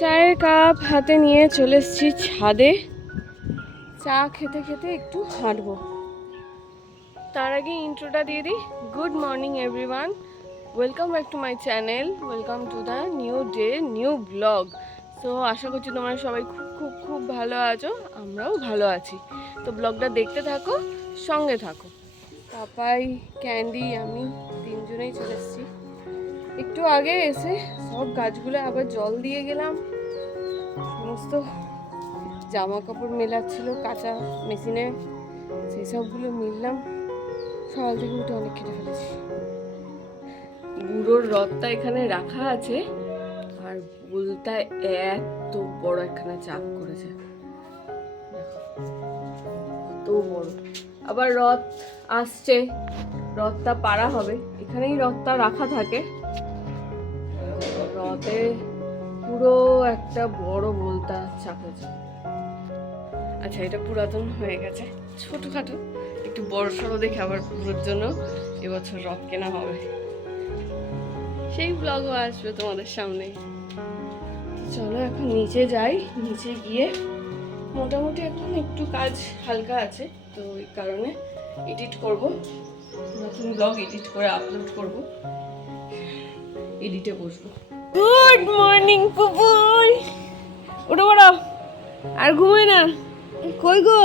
চায়ের কাপ হাতে নিয়ে চলে এসেছি ছাদে। চা খেতে খেতে একটু হাঁটবো। তার আগে ইন্ট্রোটা দিয়ে দিই। Good morning everyone, welcome back to my channel, welcome to the new day new blog. So আশা করছি তোমরা সবাই খুব খুব খুব ভালো আছো, আমরাও ভালো আছি। তো ব্লগটা দেখতে থাকো, সঙ্গে থাকো। পাপাই, ক্যান্ডি, আমি তিনজনেই চলে এসেছি। একটু আগে এসে সব গাছগুলো আবার জল দিয়ে গেলাম। সমস্ত জামা কাপড় মেলাচ্ছিল কাঁচা মেশিনে, সেই সবগুলো মিললাম। সকাল থেকে উঠে অনেক কেটে ফেলেছি। বুড়োর রথটা এখানে রাখা আছে, আর বুলটা এত বড় একখানা চাপ করেছে, কত বড়। আবার রথ আসছে, রথটা পারা হবে, এখানেই রথটা রাখা থাকে। রথে পুরো একটা বড় বলতা চাপেছে। আচ্ছা, এটা পুরাতন হয়ে গেছে, ছোটখাটো, একটু বড় সড়ো দেখে আবার পুরোর জন্য এবছর রথ কেনা হবে। সেই ব্লগও আসবে তোমাদের সামনে। চলো এখন নিচে যাই। নিচে গিয়ে মোটামুটি এখন একটু কাজ হালকা আছে, তো ওই কারণে এডিট করব, নতুন ব্লগ এডিট করে আপলোড করব, এডিটে বসবো। গুড মর্নিং পুপুই, উঠো বড়, আর ঘুমোয় না। কই গো,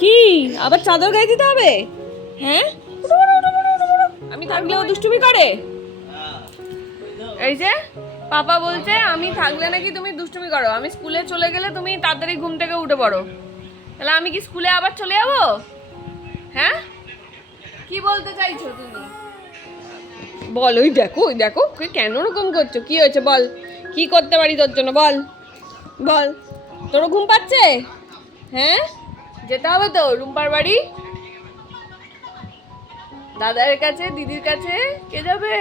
কি আবার চাদর গায়ে দিতে হবে? হ্যাঁ, আমি থাকলেও দুষ্টুমি করে। এই যে পাপা বলছে আমি থাকলে নাকি তুমি দুষ্টুমি করো, আমি স্কুলে চলে গেলে তুমি তাড়াতাড়ি ঘুম থেকে উঠে পড়ো। তাহলে আমি কি স্কুলে আবার চলে যাবো? হ্যাঁ, কি বলতে চাইছো তুমি? বল, ওই দেখো ওই দেখো, কেন ওরকম করছো? কি হয়েছে বল, কি করতে পারি তোর জন্য? বল বল, তোরও ঘুম পাচ্ছে? হ্যাঁ, যেতে হবে তো রুম্পার বাড়ি, দাদার কাছে, দিদির কাছে। কে যাবে?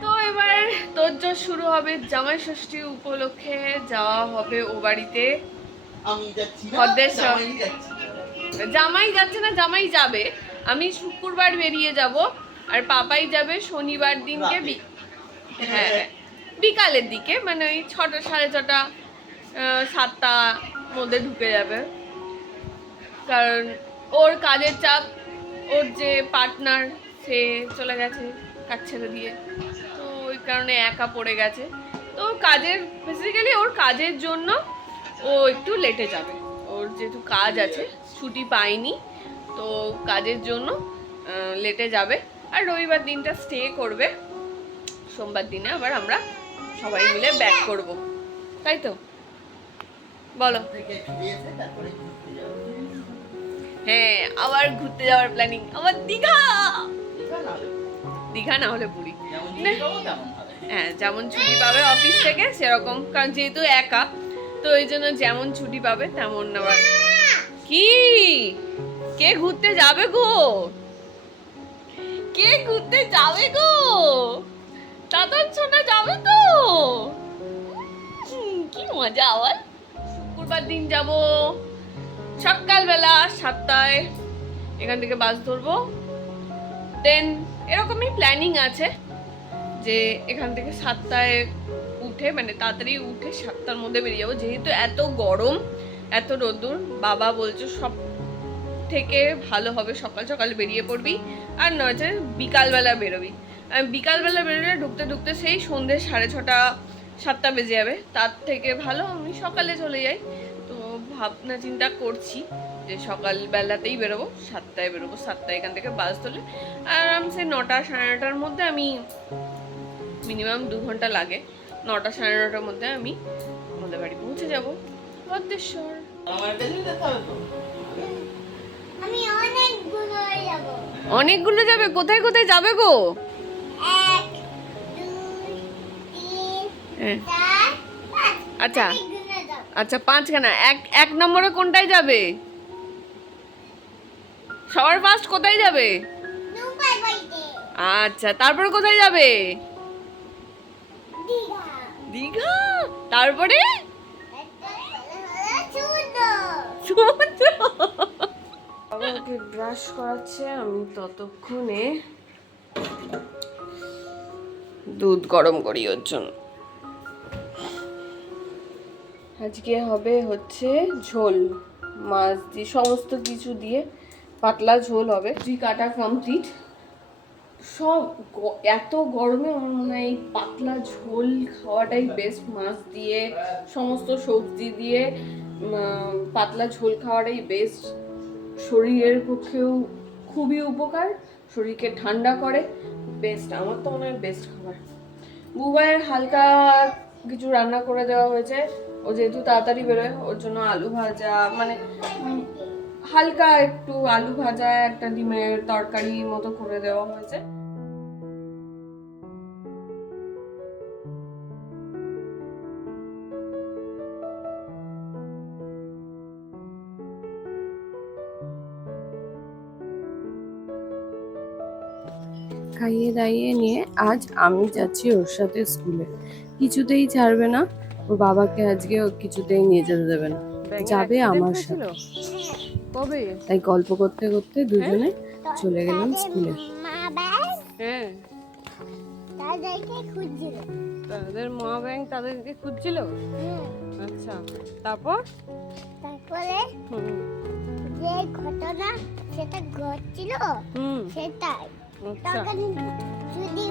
তো এবার তোরজোর শুরু হবে, জামাই ষষ্ঠী উপলক্ষে যাওয়া হবে ও বাড়িতে। জামাই যাচ্ছে না, জামাই যাবে। আমি শুক্রবার বেরিয়ে যাব, আর পাপাই যাবে শনিবার দিনকে। হ্যাঁ, বিকালের দিকে, মানে ওই 6টা, 6:30, 7টা মধ্যে ঢুকে যাবে। কারণ ওর কাজের চাপ, ওর যে পার্টনার সে চলে গেছে কাজ ছেড়ে দিয়ে, তো ওই কারণে একা পড়ে গেছে। তো কাজের, বেসিক্যালি ওর কাজের জন্য ও একটু লেটে যাবে। ওর যেহেতু কাজ আছে, ছুটি পায়নি, তো কাজের জন্য লেটে যাবে। আর রবিবার দিনটা স্টে করবে, সোমবার দিনে আবার আমরা সবাই মিলে ব্যাক করব, তাই তো বলো? হ্যাঁ, আবার ঘুরতে যাওয়ার প্ল্যানিং, আবার দীঘা। দীঘা না হলে পুরী। হ্যাঁ, যেমন ছুটি পাবে অফিস থেকে সেরকম, কারণ যেহেতু একা, তো এই জন্য যেমন ছুটি পাবে তেমন। আবার কি, কে ঘুরতে যাবে গো? কে ঘুরতে যাবে গো? দাদার সোনা যাবে তো? কি মজা। আবার শুক্রবার দিন যাব সকালবেলা 7টায়, এখান থেকে বাস ধরবো। দেন এরকমই প্ল্যানিং আছে যে এখান থেকে 7টায় উঠে, মানে তাড়াতাড়ি উঠে 7টার মধ্যে বেরিয়ে যাবো। যেহেতু এত গরম, এত রোদ্দুর, বাবা বলছে সব থেকে ভালো হবে সকাল সকাল বেরিয়ে পড়বি, আর নয়তো বিকালবেলা বেরোবি। বিকালবেলা বেরোলে ঢুকতে ঢুকতে সেই সন্ধ্যে 6:30, 7টা বেজে যাবে। তার থেকে ভালো আমি সকালে চলে যাই। তো ভাবনা চিন্তা করছি যে সকালবেলাতেই বেরোবো, 7টায় বেরোবো। 7টায় এখান থেকে বাস ধরলে আরামসে 9টা, 9:30টার মধ্যে, আমি মিনিমাম 2 ঘন্টা লাগে, 9টা, 9:30টার মধ্যে আমি আমাদের বাড়ি পৌঁছে যাবো, ভদ্রেশ্বর। অনেকগুলো যাবে? কোথায় কোথায় যাবে গো? 1, 2, 3, 4, 5। আচ্ছা আচ্ছা, 5খানা। এক নম্বরে কোনটায় যাবে? সবার ফার্স্ট কোথায় যাবে? আচ্ছা, তারপরে কোথায় যাবে? দীঘা। তারপরে বাবাকে ব্রাশ করাচ্ছে, আমি ততক্ষণে দুধ গরম করি ওর জন্য। আজকে হবে হচ্ছে ঝোল, মাছ দিয়ে সমস্ত কিছু দিয়ে পাতলা ঝোল হবে। সবজি কাটা কমপ্লিট, সব এত গরমে আমার মনে হয় এই পাতলা ঝোল খাওয়াটাই বেস্ট। মাছ দিয়ে সমস্ত সবজি দিয়ে পাতলা ঝোল খাওয়াটাই বেস্ট। শরীরের পক্ষেও খুবই উপকার, শরীরকে ঠান্ডা করে, বেস্ট। আমার তো মনে হয় বেস্ট খাবার। বুবাইয়ের হালকা কিছু রান্না করে দেওয়া হয়েছে, ও যেহেতু তাড়াতাড়ি বেরোয় ওর জন্য আলু ভাজা, মানে হালকা একটু আলু ভাজা, একটা ডিমের তরকারি মতো করে দেওয়া হয়েছে। খাইয়ে দাইয়ে নিয়ে আজ আমি যাচ্ছি ওর সাথে স্কুলে। কিছুতেই ছাড়বে না, ওর বাবাকে আজকে ও কিছুতেই নিয়ে যেতে দেবে না, যাবে আমার সাথে। কবে? তাই গল্প করতে করতে দুজনে চলে গেলাম স্কুলে। হ্যাঁ, তাদের মা ব্যাংক তাদেরকে খুঁজছিল। আচ্ছা, তারপরে যে ঘটনা সেটা ঘটছিল সেটাই। তখন যদি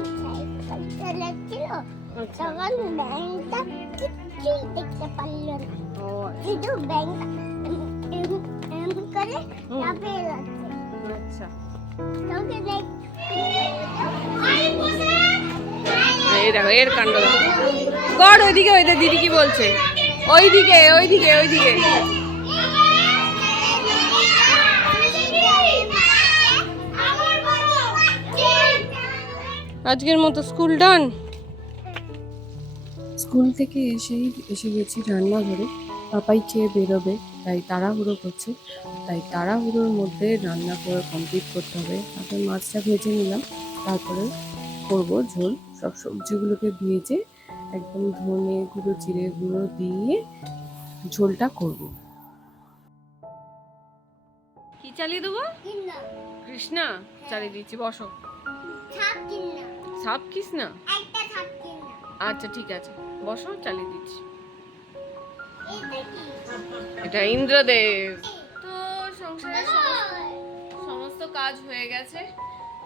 চালাচ্ছিল তখন ব্যাংকটা কিছুই দেখতে পারল না, শুধু ব্যাংক করে চাপিয়ে যাচ্ছে। আচ্ছা, তখন এই দেখো এর কাণ্ড দেখো। গড় ওইদিকে, ওই দিদি কি বলছে, ওইদিকে ওইদিকে ওইদিকে। আজকের মতো স্কুল ডান। স্কুল থেকে এসে গেছি রান্নাঘরে। পাপাই খেয়ে বেরোবে, তাই তাড়াহুড়ো করছে। তাই তাড়াহুড়োর মধ্যে রান্না করে কমপ্লিট করতে হবে। তারপরে মাছটা ভেজে নিলাম, তারপরে করবো ঝোল। সব সবজিগুলোকে ভেজে একদম ধনে গুঁড়ো জিরে গুঁড়ো দিয়ে ঝোলটা করব। কি চালিয়ে দেবো? কৃষ্ণা চালিয়ে দিচ্ছি, বসো। সাপ কৃষ্ণা, আচ্ছা ঠিক আছে, বসো, চালিয়ে দিচ্ছি। এটা ইন্দ্রদেব। তো সংসারের সমস্ত কাজ হয়ে গেছে,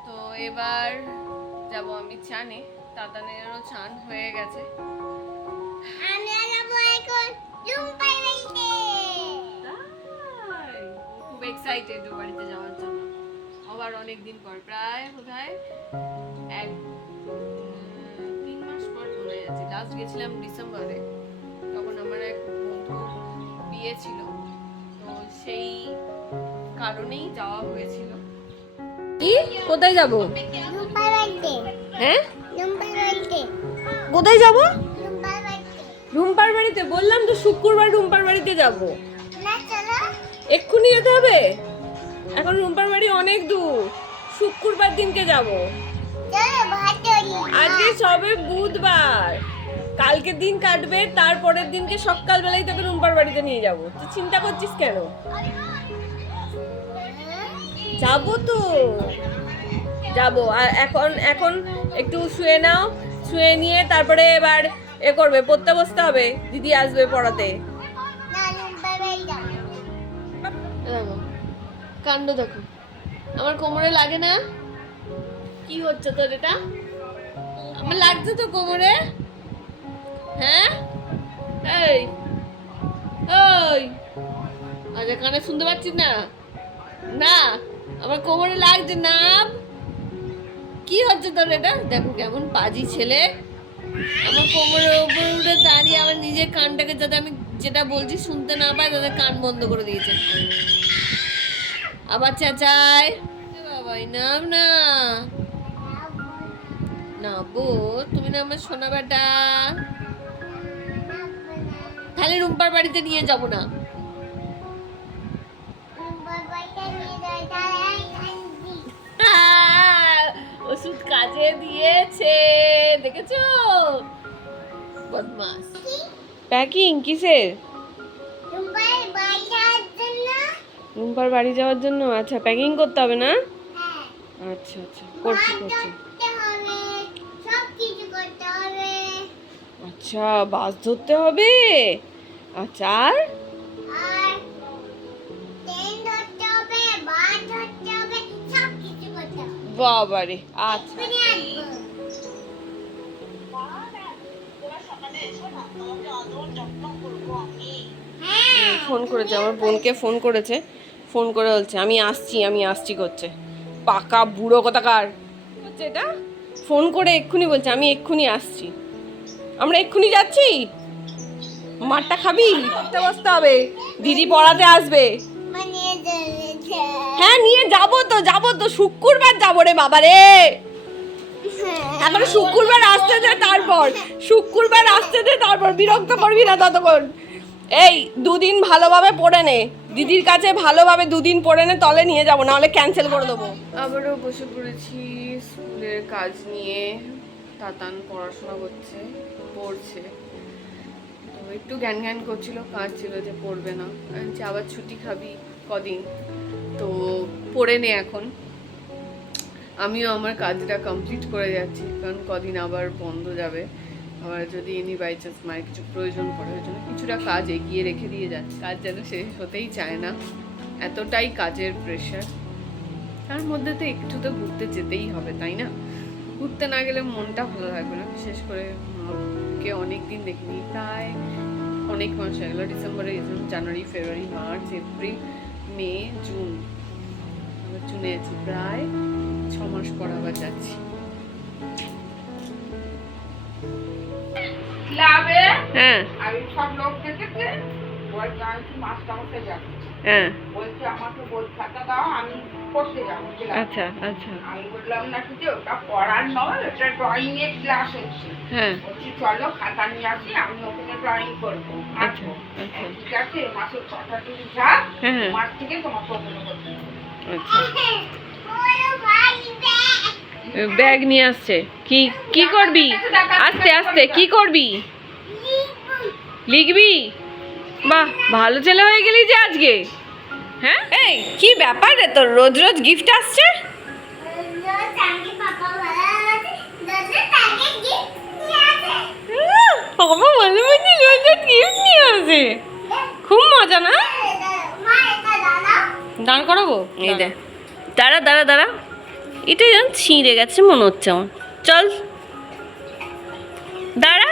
তো এবার যাব আমি চানে। তাতানেরও চান হয়ে গেছে। খুব এক্সাইটেড ও বাড়িতে যাওয়ার জন্য, আবার অনেকদিন পর, প্রায় বোধহয় 3 মাস পর চলে যাচ্ছি। লাস্ট গেছিলাম ডিসেম্বরে, তখন আমার এক বন্ধু বিয়ে ছিল, তো সেই কারণেই যাওয়া হয়েছিল। কি কোথায় যাব? হ্যাঁ, কোথায় যাব? রুম্পার বাড়িতে। বললাম তো শুক্রবার রুম্পার বাড়িতে যাব। এক্ষুনি যেতে হবে? এখন রুম্পার বাড়ি অনেক দূর, শুক্রবার দিনকে যাব। আজকে সবে বুধবার, কালকের দিন কাটবে, তারপরের দিনকে সকালবেলায় তোকে রুম্পার বাড়িতে নিয়ে যাব। তুই চিন্তা করছিস কেন? যাবো তো, যাবো। আর এখন একটু শুয়ে নাও, শুয়ে নিয়ে তারপরে এবার করবে, পড়তে বসতে হবে, দিদি আসবে পড়াতে। দেখো কাণ্ড দেখো, আমার কোমরে লাগে না? কি হচ্ছে তোর এটা? আমার লাগছে তো কোমরে। হ্যাঁ, এই ওই আচ্ছা, কানে শুনতে পাচ্ছিস না? না, আমার কোমরে লাগছে না। কি হচ্ছে তোর এটা? দেখো কেমন পাজি ছেলে, আমার কোমরের উপরে উঠে দাঁড়িয়ে আমার নিজের কানটাকে, যাতে আমি যেটা বলছি শুনতে না পাই, তাদের কান বন্ধ করে দিয়েছে। আবার চেঁচায়, বাবাই নাম না নাবো, তুমি না আমার সোনা বেটা। তাহলে রুম্পার বাড়িতে নিয়ে যাবো না? ওষুধ কাজে দিয়েছে, দেখেছো? বদমাস। প্যাকিং কিসের? রুম্পার বাড়ি যাওয়ার জন্য। আচ্ছা, প্যাকিং করতে হবে না? আচ্ছা আচ্ছা, করছি করছি। আচ্ছা, বাস ধরতে হবে। আচ্ছা আর আর ট্রেন ধরতে হবে, বাস ধরতে হবে, সব কিছু করতে হবে। বাবারে আচ্ছা এক্ষুনি আসবো। হ্যাঁ, ফোন করেছে আমার বোনকে, ফোন করেছে, ফোন করে বলছে আমি আসছি করছে। পাকা বুড়ো কোথাকার হচ্ছে এটা, ফোন করে এক্ষুনি বলছে আমি এক্ষুনি আসছি। আমরা এক্ষুনি যাচ্ছি, মাঠটা খাবি, পড়তে বসতে হবে, দিদি পড়াতে আসবে। বানিয়ে দিয়েছে। হ্যাঁ নিয়ে যাবো তো শুক্রবার যাবো রে বাবা রে। এখন শুক্রবার আসতে দে, তারপর বিরক্ত করবি না ততক্ষণ। এই দুদিন ভালোভাবে পড়ে নে, দিদির কাছে ভালোভাবে দুদিন পড়ে নে, তলে নিয়ে যাবো, নাহলে ক্যান্সেল করে দেবো। আবারও বসে পড়েছি স্কুলের কাজ নিয়ে। তাতান পড়াশোনা করছে, পড়ছে, তো একটু জ্ঞান করছিল, কাজ ছিল যে পড়বে না, আমি বলছি আবার ছুটি খাবি কদিন, তো পড়ে নে এখন। আমিও আমার কাজটা কমপ্লিট করে যাচ্ছি, কারণ কদিন আবার বন্ধ যাবে, আবার যদি এনি বাই চান্স মায়ের কিছু প্রয়োজন পড়ে, ওই জন্য কিছুটা কাজ এগিয়ে রেখে দিয়ে যাচ্ছে। কাজ যেন শেষ হতেই চায় না, এতটাই কাজের প্রেশার। তার মধ্যে তো একটু তো ঘুরতে যেতেই হবে, তাই না? ঘুরতে না গেলে মনটা ভালো লাগবে না, বিশেষ করে মাকে অনেক দিন দেখিনি, প্রায় অনেক মাস হয়ে গেল। ডিসেম্বরে জানুয়ারি, ফেব্রুয়ারি, মার্চ, এপ্রিল, মে, জুন, আবার জুনে আছি, প্রায় 6 মাস পর আবার যাচ্ছি। ক্লাবে হ্যাঁ আমি সব লোক দেখেছে, বলছে আমি কি মাস্টারমশাই যাচ্ছি, হ্যাঁ বলছে আমাকে বই খাতা দাও, আমি পড়তে যাবো ক্লাবে। আচ্ছা আচ্ছা আমি বললাম নাকি যে ওটা পড়ার নয়, ওটা ড্রয়িং এর ক্লাস হচ্ছে। হ্যাঁ বলছি চলো খাতা নিয়ে আসি, আমি ওখানে ড্রয়িং করবো। আচ্ছা আচ্ছা ঠিক আছে, মাসের 6টা দিন যা, হ্যাঁ হ্যাঁ মাস থেকে তোমাকে ওখানে করতে হবে। আচ্ছা ওরে ভাই বে। ব্যাগ নিয়ে আসছে। কি কি করবি? আস্তে আস্তে কি করবি? লিখবি? বাহ, ভালো ছেলে হয়ে গেলি যে আজকে। হ্যাঁ এই কি ব্যাপার রে, তোর রোজ রোজ গিফট আসছে? তাকে পাপা ভালো আছে, দাদা তাকে গিফট নিয়ে আসে। বাবা মাঝে মাঝে রোজ রোজ গিফট নিয়ে আসে, খুব মজা না? মা এটা দাদা। দাঁড় করাবো? এই দে, দাঁড়া দাঁড়া দাঁড়া, এটা যেন ছিঁড়ে গেছে মনে হচ্ছে আমার। চল দাঁড়া।